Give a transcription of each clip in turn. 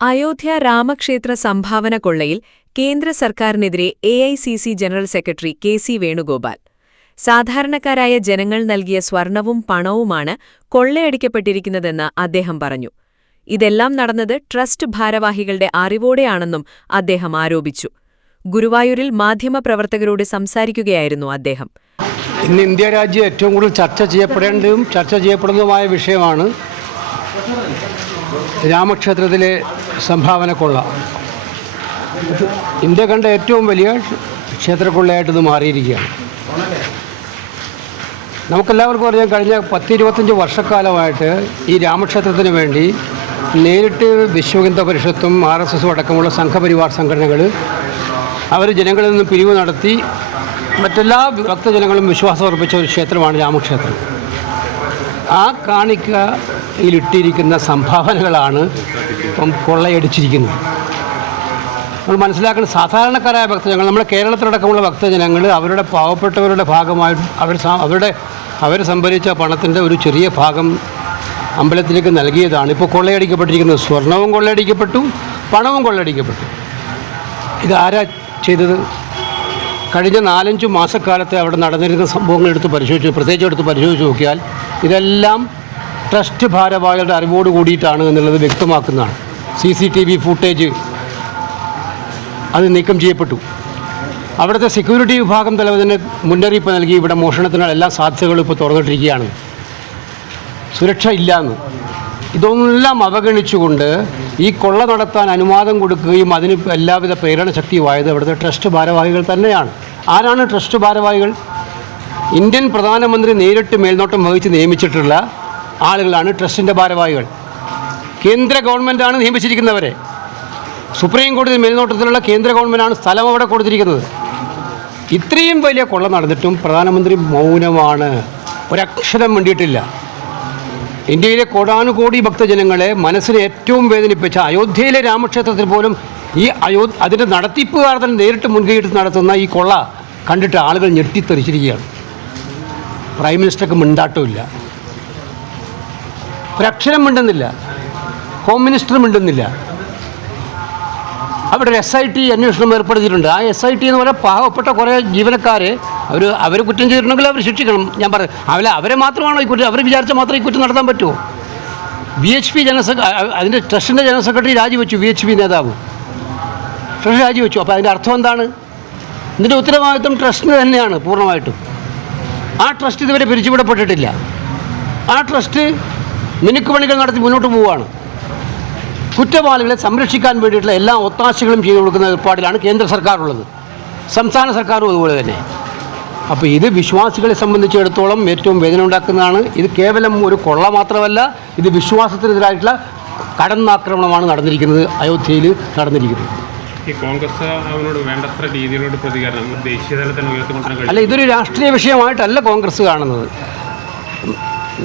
അയോധ്യ രാമക്ഷേത്ര സംഭാവന കൊള്ളയിൽ കേന്ദ്ര സർക്കാരിനെതിരെ AICC general secretary K C. Venugopal. സാധാരണക്കാരായ ജനങ്ങൾ നൽകിയ സ്വർണവും പണവുമാണ് കൊള്ളയടിക്കപ്പെട്ടിരിക്കുന്നതെന്ന് അദ്ദേഹം പറഞ്ഞു. ഇതെല്ലാം നടന്നത് ട്രസ്റ്റ് ഭാരവാഹികളുടെ അറിവോടെയാണെന്നും അദ്ദേഹം ആരോപിച്ചു. ഗുരുവായൂരിൽ മാധ്യമപ്രവർത്തകരോട് സംസാരിക്കുകയായിരുന്നു അദ്ദേഹം. ഇന്ന് ഇന്ത്യ രാജ്യം ഏറ്റവും കൂടുതൽ ചർച്ച ചെയ്യപ്പെടുന്നതുമായ വിഷയമാണ് രാമക്ഷേത്രത്തിലെ സംഭാവന കൊള്ള. ഇന്ത്യ കണ്ട ഏറ്റവും വലിയ ക്ഷേത്രക്കൊള്ളയായിട്ടിത് മാറിയിരിക്കുകയാണ്. നമുക്കെല്ലാവർക്കും അറിയാം, കഴിഞ്ഞ 10-25 വർഷക്കാലമായിട്ട് ഈ രാമക്ഷേത്രത്തിന് വേണ്ടി നേരിട്ട് വിശ്വഹിന്ദു പരിഷത്തും RSSും അടക്കമുള്ള സംഘപരിവാർ സംഘടനകൾ അവർ ജനങ്ങളിൽ നിന്ന് പിരിവ് നടത്തി മറ്റെല്ലാ ഭക്തജനങ്ങളും വിശ്വാസം അർപ്പിച്ച ഒരു ക്ഷേത്രമാണ് രാമക്ഷേത്രം. ആ കാണിക്കയിലിട്ടിരിക്കുന്ന സംഭാവനകളാണ് ഇപ്പം കൊള്ളയടിച്ചിരിക്കുന്നത്. നമ്മൾ മനസ്സിലാക്കുന്ന സാധാരണക്കാരായ ഭക്തജനങ്ങൾ, നമ്മുടെ കേരളത്തിലടക്കമുള്ള ഭക്തജനങ്ങൾ അവരുടെ പാവപ്പെട്ടവരുടെ ഭാഗമായിട്ട് അവർ സംഭരിച്ച പണത്തിൻ്റെ ഒരു ചെറിയ ഭാഗം അമ്പലത്തിലേക്ക് നൽകിയതാണ് ഇപ്പോൾ കൊള്ളയടിക്കപ്പെട്ടിരിക്കുന്നത്. സ്വർണവും കൊള്ളയടിക്കപ്പെട്ടു, പണവും കൊള്ളയടിക്കപ്പെട്ടു. ഇതാരാ ചെയ്തത്? കഴിഞ്ഞ 4-5 മാസക്കാലത്തെ അവിടെ നടന്നിരുന്ന സംഭവങ്ങൾ പ്രത്യേകിച്ച് എടുത്ത് പരിശോധിച്ച് നോക്കിയാൽ ഇതെല്ലാം ട്രസ്റ്റ് ഭാരവാഹികളുടെ അറിവോട് കൂടിയിട്ടാണ് എന്നുള്ളത് വ്യക്തമാക്കുന്നതാണ്. CCTV ഫുട്ടേജ് അത് നീക്കം ചെയ്യപ്പെട്ടു. അവിടുത്തെ സെക്യൂരിറ്റി വിഭാഗം തലവന് മുന്നറിയിപ്പ് നൽകി ഇവിടെ മോഷണത്തിനുള്ള എല്ലാ സാധ്യതകളും ഇപ്പോൾ തുറന്നിട്ടിരിക്കുകയാണ്, സുരക്ഷ ഇല്ലയെന്ന്. ഇതൊന്നെല്ലാം അവഗണിച്ചുകൊണ്ട് ഈ കൊള്ള നടത്താൻ അനുവാദം കൊടുക്കുകയും അതിന് എല്ലാവിധ പ്രേരണ ശക്തിയുമായത് അവിടുത്തെ ട്രസ്റ്റ് ഭാരവാഹികൾ തന്നെയാണ്. ആരാണ് ട്രസ്റ്റ് ഭാരവാഹികൾ? ഇന്ത്യൻ പ്രധാനമന്ത്രി നേരിട്ട് മേൽനോട്ടം വഹിച്ച് നിയമിച്ചിട്ടുള്ള ആളുകളാണ് ട്രസ്റ്റിൻ്റെ ഭാരവാഹികൾ. കേന്ദ്ര ഗവൺമെൻറ്റാണ് നിയമിച്ചിരിക്കുന്നവരെ. സുപ്രീം കോടതി മേൽനോട്ടത്തിലുള്ള കേന്ദ്ര ഗവൺമെൻറ്റാണ് സ്ഥലം അവിടെ കൊടുത്തിരിക്കുന്നത്. ഇത്രയും വലിയ കൊള്ള നടന്നിട്ടും പ്രധാനമന്ത്രി മൗനമാണ്, ഒരക്ഷരം വേണ്ടിയിട്ടില്ല. ഇന്ത്യയിലെ കോടാനുകോടി ഭക്തജനങ്ങളെ മനസ്സിനെ ഏറ്റവും വേദനിപ്പിച്ച അയോധ്യയിലെ രാമക്ഷേത്രത്തിൽ പോലും അതിൻ്റെ നടത്തിപ്പുകാർ തന്നെ നേരിട്ട് മുൻകൈയിട്ട് നടത്തുന്ന ഈ കൊള്ള കണ്ടിട്ട് ആളുകൾ ഞെട്ടിത്തെറിച്ചിരിക്കുകയാണ്. പ്രൈം മിനിസ്റ്റർക്ക് മിണ്ടാട്ടമില്ല, ഒരക്ഷരം മിണ്ടുന്നില്ല, ഹോം മിനിസ്റ്റർ മിണ്ടുന്നില്ല. അവിടെ ഒരു SIT അന്വേഷണം ഏർപ്പെടുത്തിയിട്ടുണ്ട്. ആ SIT എന്ന് പറഞ്ഞാൽ പാവപ്പെട്ട കുറേ ജീവനക്കാരെ അവർ കുറ്റം ചെയ്തിട്ടുണ്ടെങ്കിൽ അവർ ശിക്ഷിക്കണം. ഞാൻ പറഞ്ഞു, അവരെ മാത്രമാണോ ഈ കുറ്റം? അവർ വിചാരിച്ചാൽ മാത്രമേ ഈ കുറ്റം നടത്താൻ പറ്റുമോ? VHP അതിൻ്റെ ട്രസ്റ്റിൻ്റെ ജനറൽ സെക്രട്ടറി രാജിവെച്ചു. VHP നേതാവ് ട്രസ്റ്റ് രാജിവെച്ചു. അപ്പോൾ അതിൻ്റെ അർത്ഥം എന്താണ്? ഇതിൻ്റെ ഉത്തരവാദിത്വം ട്രസ്റ്റിന് തന്നെയാണ് പൂർണ്ണമായിട്ടും. ആ ട്രസ്റ്റ് ഇതുവരെ പിരിച്ചുവിടപ്പെട്ടിട്ടില്ല. ആ ട്രസ്റ്റ് മിനുക്കുപണികൾ നടത്തി മുന്നോട്ട് പോവുകയാണ്. കുറ്റവാളികളെ സംരക്ഷിക്കാൻ വേണ്ടിയിട്ടുള്ള എല്ലാ ഒത്താശകളും ചെയ്തു കൊടുക്കുന്ന ഏർപ്പാടിലാണ് കേന്ദ്ര സർക്കാരുള്ളത്, സംസ്ഥാന സർക്കാരും അതുപോലെ തന്നെ. അപ്പോൾ ഇത് വിശ്വാസികളെ സംബന്ധിച്ചിടത്തോളം ഏറ്റവും വേദന ഉണ്ടാക്കുന്നതാണ്. ഇത് കേവലം ഒരു കൊള്ള മാത്രമല്ല, ഇത് വിശ്വാസത്തിനെതിരായിട്ടുള്ള കടന്നാക്രമണമാണ് നടന്നിരിക്കുന്നത്, അയോധ്യയിൽ നടന്നിരിക്കുന്നത്. ഈ കോൺഗ്രസ് അവനോട് വേണ്ടത്ര രീതിയിലോട് പ്രതികരണം ദേശീയ തലത്തിൽ ഉയർത്തിക്കൊണ്ടിരിക്കുന്നത് അല്ല, ഇതൊരു രാഷ്ട്രീയ വിഷയമായിട്ടല്ല കോൺഗ്രസ് കാണുന്നത്.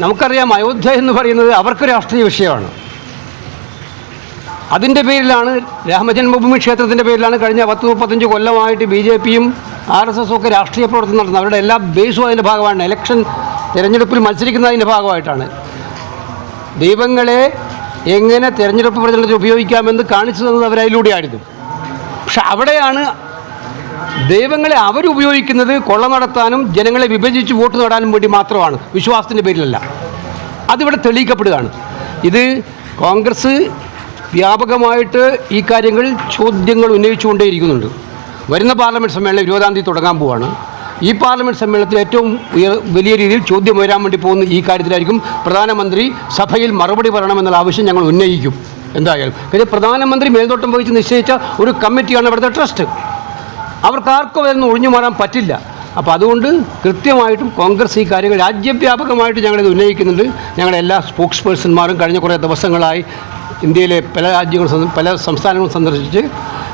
നമുക്കറിയാം, അയോധ്യ എന്ന് പറയുന്നത് അവർക്ക് രാഷ്ട്രീയ വിഷയമാണ്. അതിൻ്റെ പേരിലാണ്, രാമജന്മഭൂമി ക്ഷേത്രത്തിൻ്റെ പേരിലാണ് കഴിഞ്ഞ 10-35 കൊല്ലമായിട്ട് BJPയും RSSും ഒക്കെ രാഷ്ട്രീയ പ്രവർത്തനം നടത്തുന്നത്. അവരുടെ എല്ലാ ബേസും അതിൻ്റെ ഭാഗമാണ്. തിരഞ്ഞെടുപ്പിൽ മത്സരിക്കുന്നതിൻ്റെ ഭാഗമായിട്ടാണ്. ദൈവങ്ങളെ എങ്ങനെ തിരഞ്ഞെടുപ്പ് പ്രചരണത്തിൽ ഉപയോഗിക്കാമെന്ന് കാണിച്ചു തന്നത് അവരതിലൂടെയായിരുന്നു. പക്ഷെ അവിടെയാണ് ദൈവങ്ങളെ അവരുപയോഗിക്കുന്നത് കൊള്ള നടത്താനും ജനങ്ങളെ വിഭജിച്ച് വോട്ട് നേടാനും വേണ്ടി മാത്രമാണ്, വിശ്വാസത്തിൻ്റെ പേരിലല്ല. അതിവിടെ തെളിയിക്കപ്പെടുകയാണ്. ഇത് കോൺഗ്രസ് വ്യാപകമായിട്ട് ഈ കാര്യങ്ങൾ ചോദ്യങ്ങൾ ഉന്നയിച്ചുകൊണ്ടേയിരിക്കുന്നുണ്ട്. വരുന്ന പാർലമെൻറ്റ് സമ്മേളനം 20-ാം തീയതി തുടങ്ങാൻ പോവുകയാണ്. ഈ പാർലമെൻറ്റ് സമ്മേളനത്തിൽ ഏറ്റവും വലിയ രീതിയിൽ ചോദ്യം ഉയരാൻ വേണ്ടി പോകുന്ന ഈ കാര്യത്തിലായിരിക്കും. പ്രധാനമന്ത്രി സഭയിൽ മറുപടി പറയണമെന്നുള്ള ആവശ്യം ഞങ്ങൾ ഉന്നയിക്കും എന്തായാലും. കാര്യം പ്രധാനമന്ത്രി മേൽനോട്ടം വഹിച്ച് നിശ്ചയിച്ച ഒരു കമ്മിറ്റിയാണ് ഇവിടുത്തെ ട്രസ്റ്റ്. അവർക്കാർക്കും അതൊന്നും ഒഴിഞ്ഞു മാറാൻ പറ്റില്ല. അപ്പോൾ അതുകൊണ്ട് കൃത്യമായിട്ടും കോൺഗ്രസ് ഈ കാര്യങ്ങൾ രാജ്യവ്യാപകമായിട്ട് ഞങ്ങളിത് ഉന്നയിക്കുന്നുണ്ട്. ഞങ്ങളുടെ എല്ലാ സ്പോക്സ് പേഴ്സൺമാരും കഴിഞ്ഞ കുറേ ദിവസങ്ങളായി ഇന്ത്യയിലെ പല സംസ്ഥാനങ്ങളും സന്ദർശിച്ച്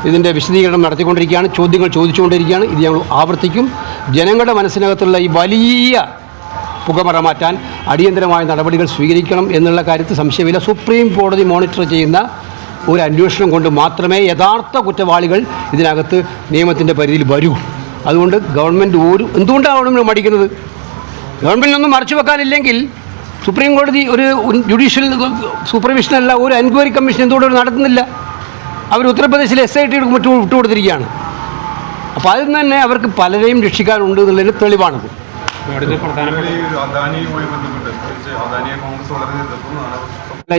ഇതിൻ്റെ വിശദീകരണം നടത്തിക്കൊണ്ടിരിക്കുകയാണ്, ചോദ്യങ്ങൾ ചോദിച്ചുകൊണ്ടിരിക്കുകയാണ്. ഇത് ഞങ്ങൾ ആവർത്തിക്കും. ജനങ്ങളുടെ മനസ്സിനകത്തുള്ള ഈ വലിയ പുകമറ മാറ്റാൻ അടിയന്തരമായ നടപടികൾ സ്വീകരിക്കണം എന്നുള്ള കാര്യത്തിൽ സംശയമില്ല. സുപ്രീം കോടതി മോണിറ്റർ ചെയ്യുന്ന ഒരു അന്വേഷണം കൊണ്ട് മാത്രമേ യഥാർത്ഥ കുറ്റവാളികൾ ഇതിനകത്ത് നിയമത്തിൻ്റെ പരിധിയിൽ വരൂ. അതുകൊണ്ട് ഗവൺമെൻറ് എന്തുകൊണ്ടാണ് മടിക്കുന്നത്? ഗവൺമെൻറ്റിനൊന്നും മറച്ചു വെക്കാനില്ലെങ്കിൽ സുപ്രീം കോടതി ഒരു ജുഡീഷ്യൽ സൂപ്പർവിഷനല്ല, ഒരു എൻക്വയറി കമ്മീഷൻ എന്തുകൊണ്ട് നടത്തുന്നില്ല? അവർ ഉത്തർപ്രദേശിലെ SIT വിട്ടുകൊടുത്തിരിക്കുകയാണ്. അപ്പോൾ അതിൽ നിന്ന് തന്നെ അവർക്ക് പലരെയും രക്ഷിക്കാനുണ്ട് എന്നുള്ളതിന് തെളിവാണത്.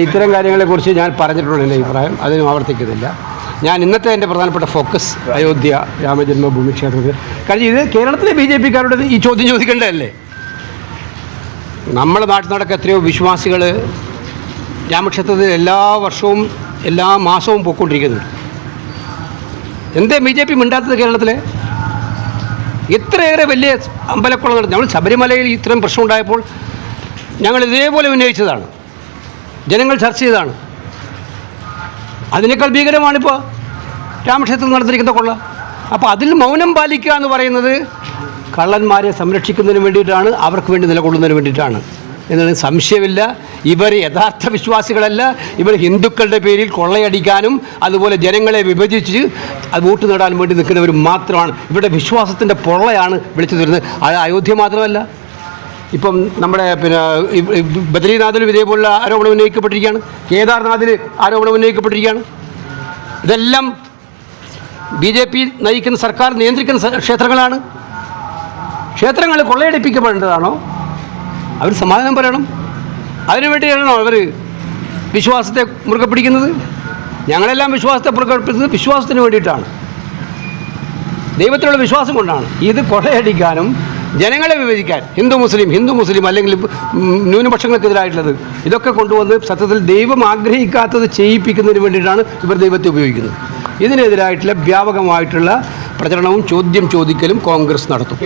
ഇത്തരം കാര്യങ്ങളെക്കുറിച്ച് ഞാൻ പറഞ്ഞിട്ടുള്ള എൻ്റെ അഭിപ്രായം അതിനും ആവർത്തിക്കുന്നില്ല. ഞാൻ ഇന്നത്തെ എൻ്റെ പ്രധാനപ്പെട്ട ഫോക്കസ് അയോധ്യ രാമജന്മഭൂമി ക്ഷേത്രത്തിൽ. കാരണം ഇത് കേരളത്തിലെ BJP-ക്കാരോട് ഈ ചോദ്യം ചോദിക്കേണ്ടതല്ലേ? നമ്മുടെ നാട്ടിൽ നടക്കുക എത്രയോ വിശ്വാസികൾ രാമക്ഷേത്രത്തിൽ എല്ലാ വർഷവും എല്ലാ മാസവും പോയിക്കൊണ്ടിരിക്കുന്നുണ്ട്. എന്തേ BJP മിണ്ടാത്തത്? കേരളത്തിലെ ഇത്രയേറെ വലിയ അമ്പലക്കുളം നടത്തി. നമ്മൾ ശബരിമലയിൽ ഇത്രയും പ്രശ്നം ഉണ്ടായപ്പോൾ ഞങ്ങൾ ഇതേപോലെ ഉന്നയിച്ചതാണ്, ജനങ്ങൾ ചർച്ച ചെയ്തതാണ്. അതിനേക്കാൾ ഭീകരമാണിപ്പോൾ രാമക്ഷേത്രത്തിൽ നടത്തിയിരിക്കുന്ന കൊള്ള. അപ്പോൾ അതിൽ മൗനം പാലിക്കുക എന്ന് പറയുന്നത് കള്ളന്മാരെ സംരക്ഷിക്കുന്നതിന് വേണ്ടിയിട്ടാണ്, അവർക്ക് വേണ്ടി നിലകൊള്ളുന്നതിന് വേണ്ടിയിട്ടാണ് എന്നതിന് സംശയമില്ല. ഇവർ യഥാർത്ഥ വിശ്വാസികളല്ല. ഇവർ ഹിന്ദുക്കളുടെ പേരിൽ കൊള്ളയടിക്കാനും അതുപോലെ ജനങ്ങളെ വിഭജിച്ച് അത് വോട്ട് നേടാനും വേണ്ടി നിൽക്കുന്നവർ മാത്രമാണ്. ഇവരുടെ വിശ്വാസത്തിൻ്റെ പൊള്ളയാണ് വിളിച്ചു തരുന്നത്. അയോധ്യ മാത്രമല്ല, ഇപ്പം നമ്മുടെ ബദ്രീനാഥിലും ഇതേപോലുള്ള ആരോപണം ഉന്നയിക്കപ്പെട്ടിരിക്കുകയാണ്. കേദാർനാഥിൽ ആരോപണം ഉന്നയിക്കപ്പെട്ടിരിക്കുകയാണ്. ഇതെല്ലാം BJP നയിക്കുന്ന സർക്കാർ നിയന്ത്രിക്കുന്ന ക്ഷേത്രങ്ങളാണ്. ക്ഷേത്രങ്ങൾ കൊള്ളയടിപ്പിക്കപ്പെടേണ്ടതാണോ? അവർ സമാധാനം പറയണം. അതിനുവേണ്ടിയാണോ അവർ വിശ്വാസത്തെ മുറുകെ പിടിക്കുന്നത്? ഞങ്ങളെല്ലാം വിശ്വാസത്തെ മുറുകെ പിടിക്കുന്നത് വിശ്വാസത്തിന് വേണ്ടിയിട്ടാണ്, ദൈവത്തിലുള്ള വിശ്വാസം കൊണ്ടാണ്. ഇത് കൊള്ളയടിക്കാനും ജനങ്ങളെ വിഭജിക്കാൻ ഹിന്ദു മുസ്ലിം അല്ലെങ്കിൽ ന്യൂനപക്ഷങ്ങൾക്കെതിരായിട്ടുള്ളത് ഇതൊക്കെ കൊണ്ടുവന്ന് സത്യത്തിൽ ദൈവം ആഗ്രഹിക്കാത്തത് ചെയ്യിപ്പിക്കുന്നതിന് വേണ്ടിയിട്ടാണ് ഇവർ ദൈവത്തെ ഉപയോഗിക്കുന്നത്. ഇതിനെതിരായിട്ടുള്ള വ്യാപകമായിട്ടുള്ള പ്രചരണവും ചോദ്യം ചോദിക്കലും കോൺഗ്രസ് നടത്തും.